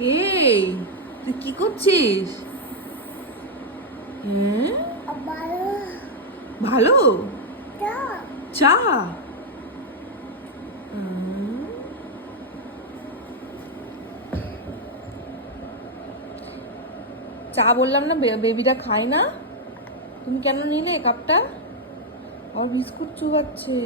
এই তুই কি করছিস? হ্যাঁ, ভালো চা। হুম, চা বললাম না, বেবিটা খায় না। তুমি কেন নিলে কাপটা? আর বিস্কুট চুবাচ্ছে।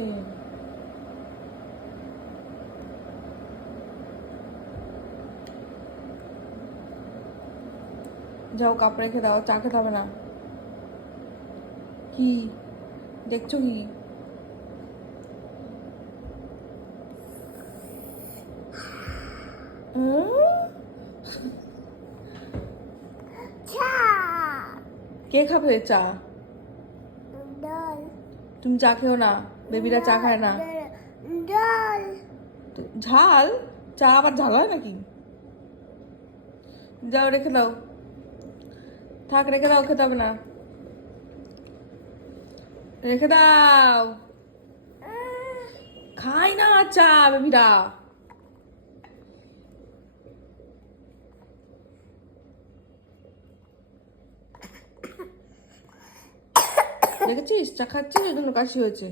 যাও কাপ রেখে দাও, চা খেতে হবে না। কি দেখছো কি? কে খাবে চা? তুমি চা খেও না, বেবিরা চা খায় না। ঝাল? চা আবার ঝাল হয় নাকি? যাও রেখে দাও, থাক রেখে দাও, খেতে হবে না, রেখে দাও। খাই না চা বেবিরা। দেখেছিস চা খাচ্ছিস, ওই জন্য কাশি হয়েছে।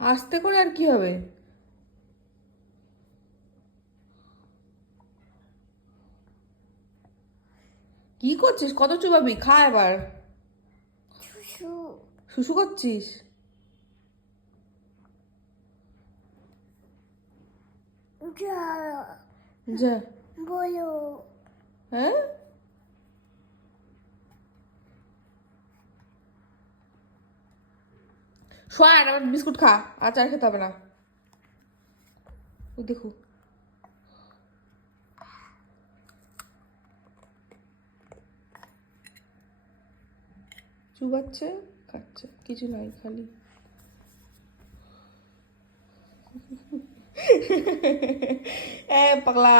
আস্তে করে আর কি হবে? কি করছিস? কত চুবাবি? খা এবার। শুশু করছিস? যা। বলো। হ্যাঁ, শোয়া, আবার বিস্কুট খা, আচার খেতে হবে না। ওই দেখো, চুবাচ্ছে, খাচ্ছে, কিছু নাই খালি। এ পাগলা।